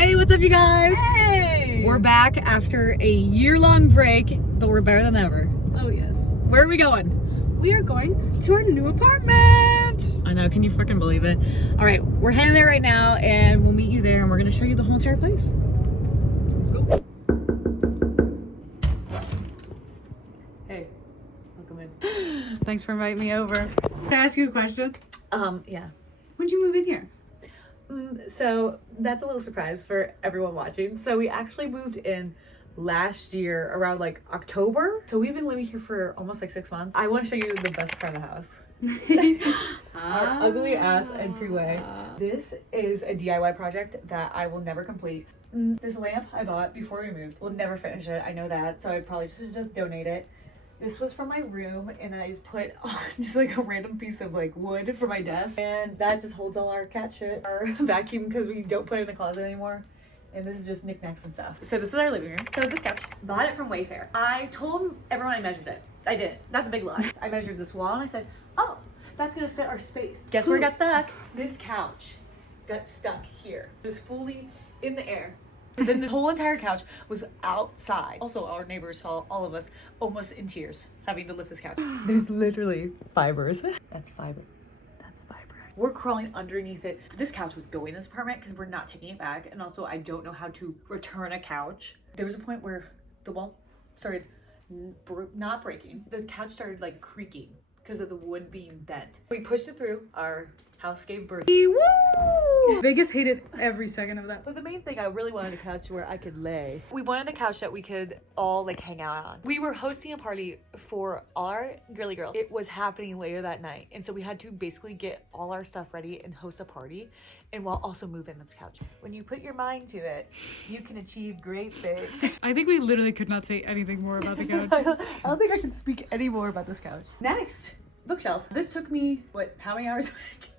Hey, what's up, you guys? Hey! We're back after a year-long break, but we're better than ever. Oh, yes. Where are we going? We are going to our new apartment! I know, can you freaking believe it? All right, we're heading there right now, and we'll meet you there, and we're gonna show you the whole entire place. Let's go. Hey, welcome in. Thanks for inviting me over. Can I ask you a question? Yeah. When'd you move in here? So that's a little surprise for everyone watching. So we actually moved in last year around like October. So we've been living here for almost like 6 months. I want to show you the best part of the house. Our ugly ass entryway. This is a DIY project that I will never complete. This lamp I bought before we moved. We'll never finish it. I know that. So I probably should just donate it. This was from my room, and I just put on just like a random piece of like wood for my desk, and that just holds all our cat shit, our vacuum, because we don't put it in the closet anymore. And this is just knickknacks and stuff. So this is our living room. So this couch, bought it from Wayfair. I told everyone I measured it. I didn't. That's a big lie. I measured this wall and I said, oh, that's gonna fit our space. Guess where it got stuck? This couch got stuck here. It was fully in the air. And then the whole entire couch was outside. Also, our neighbors saw all of us almost in tears having to lift this couch. There's literally fibers. That's fiber. That's fiber. We're crawling underneath it. This couch was going in this apartment because we're not taking it back. And also, I don't know how to return a couch. There was a point where the wall started not breaking. The couch started like creaking because of the wood being bent. We pushed it through. Our house gave birth. Woo! Vegas hated every second of that. But the main thing, I really wanted a couch where I could lay. We wanted a couch that we could all like hang out on. We were hosting a party for our girly girls. It was happening later that night. And so we had to basically get all our stuff ready and host a party, and while also move in this couch. When you put your mind to it, you can achieve great things. I think we literally could not say anything more about the couch. I don't think I can speak any more about this couch. Next, bookshelf. This took me, what, how many hours?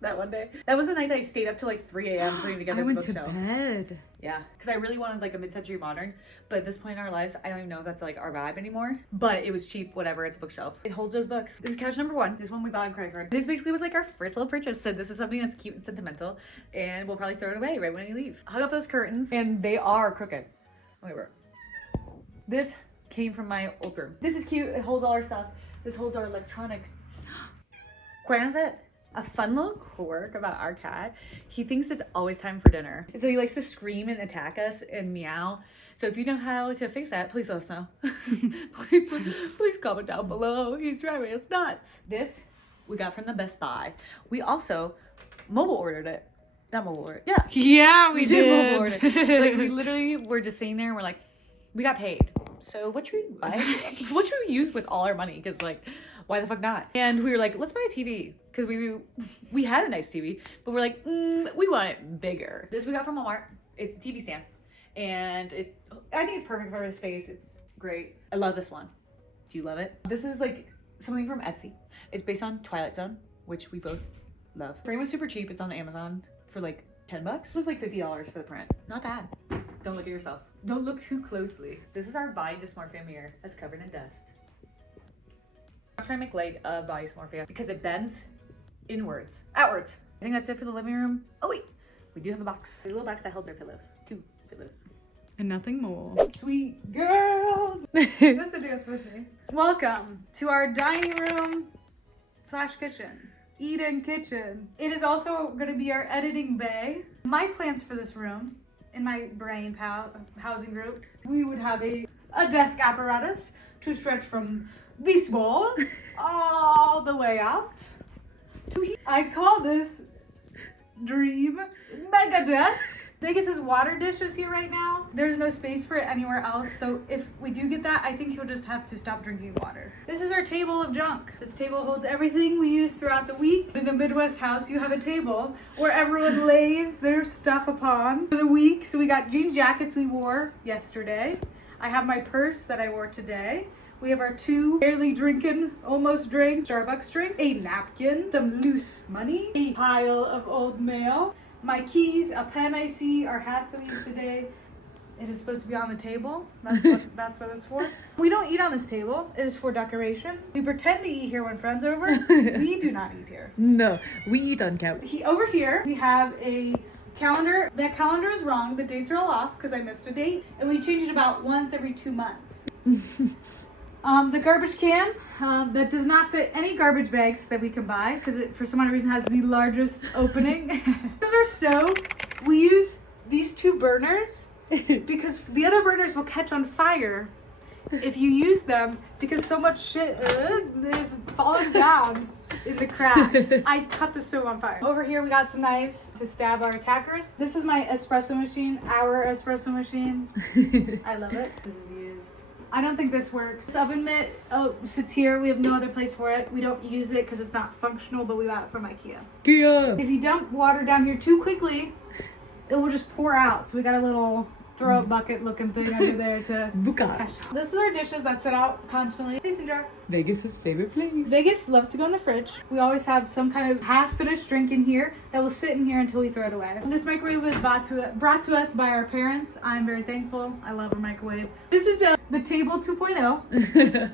That one day. That was the night that I stayed up till like 3 a.m. putting together I the went to bookshelf. bed. Yeah, because I really wanted like a mid-century modern, but at this point in our lives, I don't even know if that's like our vibe anymore. But it was cheap, whatever, it's a bookshelf. It holds those books. This is couch number 1. This one we bought on credit card. This basically was like our first little purchase, so this is something that's cute and sentimental, and we'll probably throw it away right when you leave. Hung up those curtains, and they are crooked. Wait, where? This came from my old room. This is cute, it holds all our stuff. This holds our electronic. Quanset. A fun little quirk about our cat, he thinks it's always time for dinner. And so he likes to scream and attack us and meow. So if you know how to fix that, please let us know. please comment down below. He's driving us nuts. This we got from the Best Buy. We also mobile ordered it. Not mobile ordered. Yeah. Yeah, we did. Mobile order. Like we literally were just sitting there and we're like, we got paid. So what should we buy? What should we use with all our money? Because like, why the fuck not? And we were like, let's buy a TV. Because we had a nice TV, but we're like, we want it bigger. This we got from Walmart. It's a TV stand. And I think it's perfect for his space. It's great. I love this one. Do you love it? This is like something from Etsy. It's based on Twilight Zone, which we both love. Frame was super cheap. It's on Amazon for like 10 bucks. It was like $50 for the print. Not bad. Don't look at yourself. Don't look too closely. This is our body dysmorphia mirror that's covered in dust. I'm trying to make light of body dysmorphia because it bends inwards, outwards. I think that's it for the living room. Oh wait, we do have a box. There's a little box that holds our pillows. 2 pillows. And nothing more. Sweet girl. Just to dance with me. Welcome to our dining room / kitchen. Eden Kitchen. It is also going to be our editing bay. My plans for this room, in my brain housing group, we would have a desk apparatus to stretch from this wall all the way out. I call this dream mega desk. Vegas has water dishes here right now. There's no space for it anywhere else, so if we do get that, I think he'll just have to stop drinking water. This is our table of junk. This table holds everything we use throughout the week. In a Midwest house, you have a table where everyone lays their stuff upon for the week. So we got jean jackets we wore yesterday. I have my purse that I wore today. We have our 2 barely drinking, almost drank Starbucks drinks, a napkin, some loose money, a pile of old mail, my keys, a pen I see, our hats that we used today. It is supposed to be on the table. That's what it's for. We don't eat on this table. It is for decoration. We pretend to eat here when friends are over. We do not eat here. No, we eat on couch. Over here, we have a Calendar. That calendar is wrong. The dates are all off because I missed a date, and we change it about once every 2 months. The garbage can that does not fit any garbage bags that we can buy because it, for some odd reason, has the largest opening. This is our stove. We use these 2 burners because the other burners will catch on fire if you use them because so much shit is falling down in the cracks. I cut the stove on fire. Over here we got some knives to stab our attackers. This is my espresso machine, our espresso machine. I love it. This is used. I don't think this works. This oven mitt sits here. We have no other place for it. We don't use it because it's not functional, but we got it from IKEA. Kia. If you dump water down here too quickly, it will just pour out. So we got a little throw up bucket looking thing under there to Buka. This is our dishes that sit out constantly. Mason jar. Vegas's favorite place. Vegas loves to go in the fridge. We always have some kind of half-finished drink in here that will sit in here until we throw it away. This microwave was brought to us by our parents. I'm very thankful. I love a microwave. This is the table 2.0.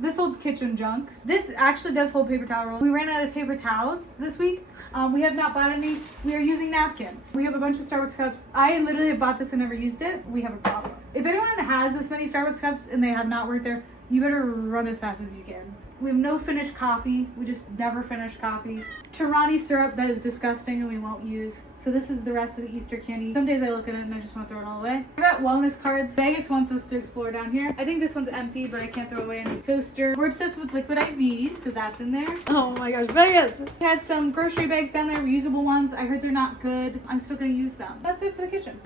This holds kitchen junk. This actually does hold paper towel rolls. We ran out of paper towels this week. We have not bought any. We are using napkins. We have a bunch of Starbucks cups. I literally have bought this and never used it. We have a problem. If anyone has this many Starbucks cups and they have not worked there, you better run as fast as you can. We have no finished coffee. We just never finish coffee. Tirani syrup that is disgusting and we won't use. So this is the rest of the Easter candy. Some days I look at it and I just want to throw it all away. I got wellness cards. Vegas wants us to explore down here. I think this one's empty, but I can't throw away any toaster. We're obsessed with liquid IVs, so that's in there. Oh my gosh, Vegas. We have some grocery bags down there, reusable ones. I heard they're not good. I'm still gonna use them. That's it for the kitchen.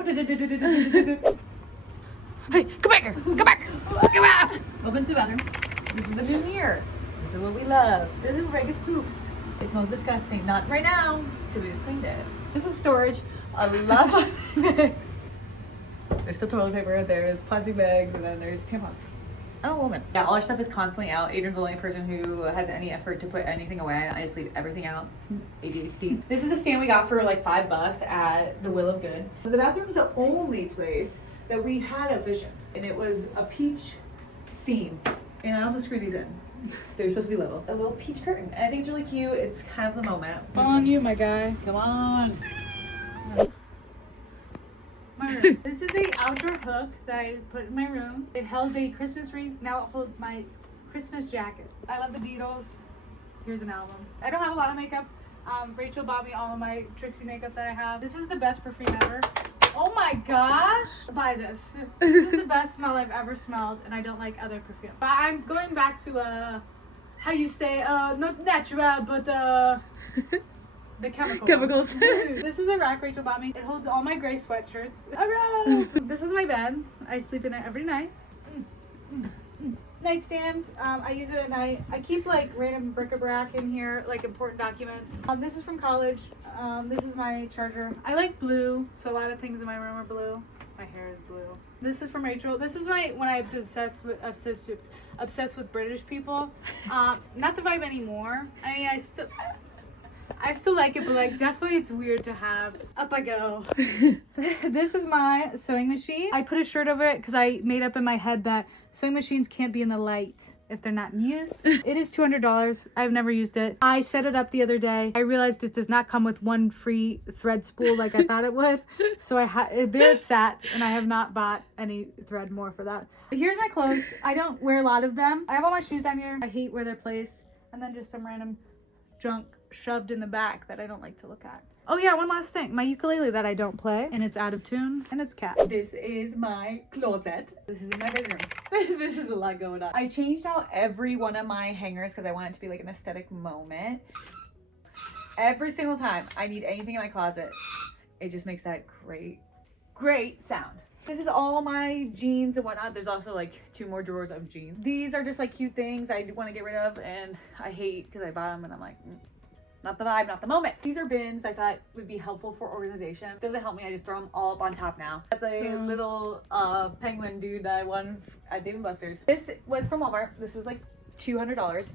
Hey, come back here. Come back. Come back. Open the bathroom. This is the new mirror. This is what we love. This is Vegas poops. It smells disgusting. Not right now, because we just cleaned it. This is storage. A lot of bags. There's still toilet paper, there's plastic bags, and then there's tampons. I'm a woman. Yeah, all our stuff is constantly out. Adrian's the only person who has any effort to put anything away. I just leave everything out. ADHD. This is a stand we got for like $5 at the Will of Good. The bathroom is the only place that we had a vision, and it was a peach theme. And I also screwed these in. They're supposed to be little. A little peach curtain. And I think it's really cute. It's kind of the moment. On you, my guy. Come on. My room. This is a outdoor hook that I put in my room. It held a Christmas wreath. Now it holds my Christmas jackets. I love the Beatles. Here's an album. I don't have a lot of makeup. Rachel bought me all of my Trixie makeup that I have. This is the best perfume ever. Oh my gosh! Buy this. This is the best smell I've ever smelled, and I don't like other perfume. But I'm going back to how you say not natural, but the chemicals. This is a rack Rachel bought me. It holds all my gray sweatshirts. This is my bed. I sleep in it every night. Nightstand. I use it at night. I keep like random bric-a-brac in here, like important documents. This is from college. This is my charger. I like blue, so a lot of things in my room are blue. My hair is blue. This is from Rachel. This was when I was obsessed with British people. Not the vibe anymore. I mean, I still like it, but like definitely it's weird to have. Up I go. This is my sewing machine. I put a shirt over it because I made up in my head that sewing machines can't be in the light if they're not in use. It is $200. I've never used it. I set it up the other day. I realized it does not come with one free thread spool like I thought it would. So there it sat, and I have not bought any thread more for that. Here's my clothes. I don't wear a lot of them. I have all my shoes down here. I hate where they're placed. And then just some random junk shoved in the back that I don't like to look at. Oh yeah, one last thing. My ukulele that I don't play, and it's out of tune, and it's cat. This is my closet. This is in my bedroom. This is a lot going on. I changed out every one of my hangers because I want it to be like an aesthetic moment. Every single time I need anything in my closet, it just makes that great sound. This is all my jeans and whatnot. There's also like 2 more drawers of jeans. These are just like cute things I want to get rid of, and I hate because I bought them and I'm like, not the vibe, not the moment. These are bins I thought would be helpful for organization. Doesn't help me, I just throw them all up on top now. That's a little penguin dude that I won at Dave & Buster's. This was from Walmart. This was like $200,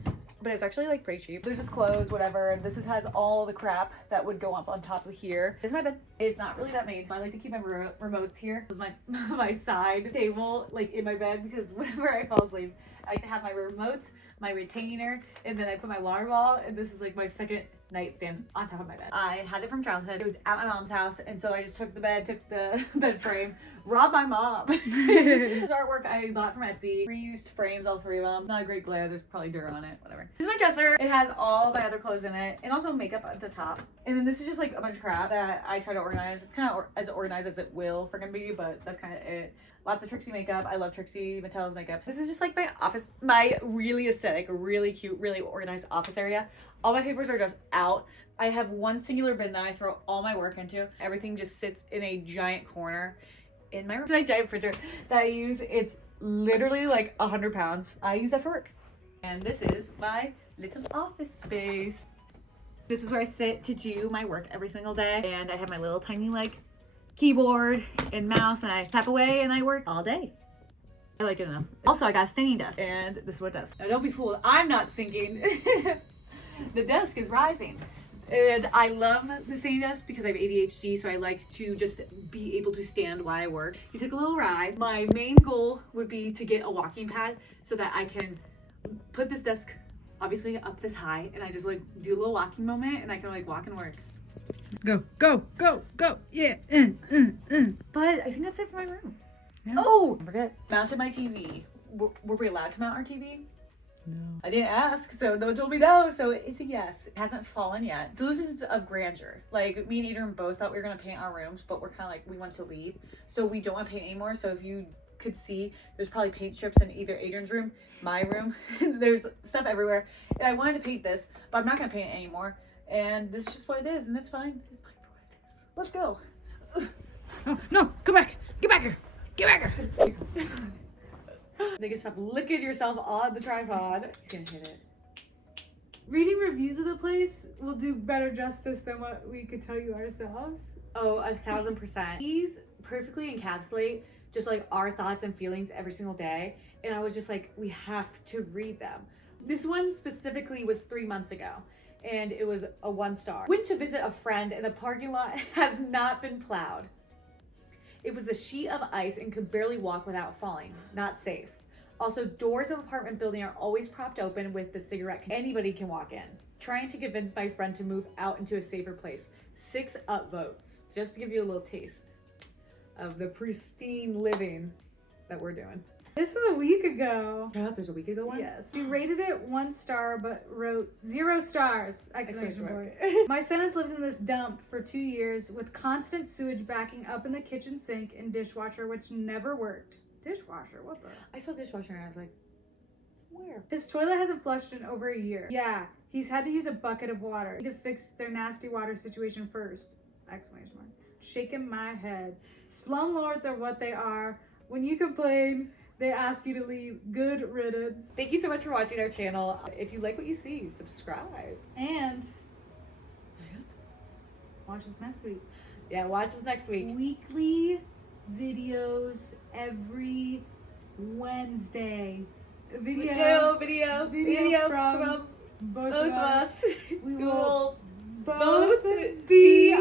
but it's actually like pretty cheap. There's just clothes, whatever. This has all the crap that would go up on top of here. This is my bed. It's not really that made. I like to keep my remotes here. This is my side table, like in my bed, because whenever I fall asleep, I have my remotes, my retainer, and then I put my water bottle, and this is like my second nightstand on top of my bed. I had it from childhood. It was at my mom's house, and so I just took the bed, took the bed frame, robbed my mom. This artwork I bought from Etsy. Reused frames, all three of them. Not a great glare, there's probably dirt on it, whatever. This is my dresser. It has all my other clothes in it, and also makeup at the top. And then this is just like a bunch of crap that I try to organize. It's kind of as organized as it will freaking be, but that's kind of it. Lots of Trixie makeup. I love Trixie Mattel's makeup. This is just like my office, my really aesthetic, really cute, really organized office area. All my papers are just out. I have one singular bin that I throw all my work into. Everything just sits in a giant corner in my room. It's my giant printer that I use. It's literally like 100 pounds. I use that for work. And this is my little office space. This is where I sit to do my work every single day. And I have my little tiny like keyboard and mouse, and I tap away and I work all day. I like it enough. Also, I got a standing desk, and this is what it does. Now don't be fooled, I'm not sinking. The desk is rising. And I love the standing desk because I have ADHD, so I like to just be able to stand while I work. You took a little ride. My main goal would be to get a walking pad so that I can put this desk obviously up this high, and I just like do a little walking moment, and I can like walk and work. Go, go, go, go. Yeah. But I think that's it for my room. Yeah. Oh, don't forget. Mounted my TV. Were we allowed to mount our TV? No. I didn't ask, so no one told me no, so it's a yes. It hasn't fallen yet. Delusions of grandeur. Like, me and Adrian both thought we were gonna paint our rooms, but we're kind of like, we want to leave. So we don't want to paint anymore, so if you could see, there's probably paint strips in either Adrian's room, my room. There's stuff everywhere. And I wanted to paint this, but I'm not gonna paint it anymore. And this is just what it is, and it's fine. It's fine for what it is. Let's go. Oh, no, come back. Get back here. Get back here. They can stop licking yourself on the tripod. He's gonna hit it. Reading reviews of the place will do better justice than what we could tell you ourselves. Oh, 1000%. These perfectly encapsulate just like our thoughts and feelings every single day. And I was just like, we have to read them. This one specifically was 3 months ago, and it was a 1-star. Went to visit a friend, and the parking lot has not been plowed. It was a sheet of ice and could barely walk without falling. Not safe. Also, doors of apartment building are always propped open with the cigarette. Anybody can walk in. Trying to convince my friend to move out into a safer place. 6 upvotes. Just to give you a little taste of the pristine living that we're doing. This was a week ago. Oh, there's a week ago one? Yes. You rated it 1 star, but wrote 0 stars! Exclamation point. My son has lived in this dump for 2 years with constant sewage backing up in the kitchen sink and dishwasher, which never worked. Dishwasher? What the? I saw dishwasher and I was like, where? His toilet hasn't flushed in over a year. Yeah, he's had to use a bucket of water to fix their nasty water situation first! Exclamation point. Shaking my head. Slumlords are what they are. When you complain, they ask you to leave. Good riddance. Thank you so much for watching our channel. If you like what you see, subscribe. And watch us next week. Yeah, watch us next week. Weekly videos every Wednesday. Video from both of us. We will both be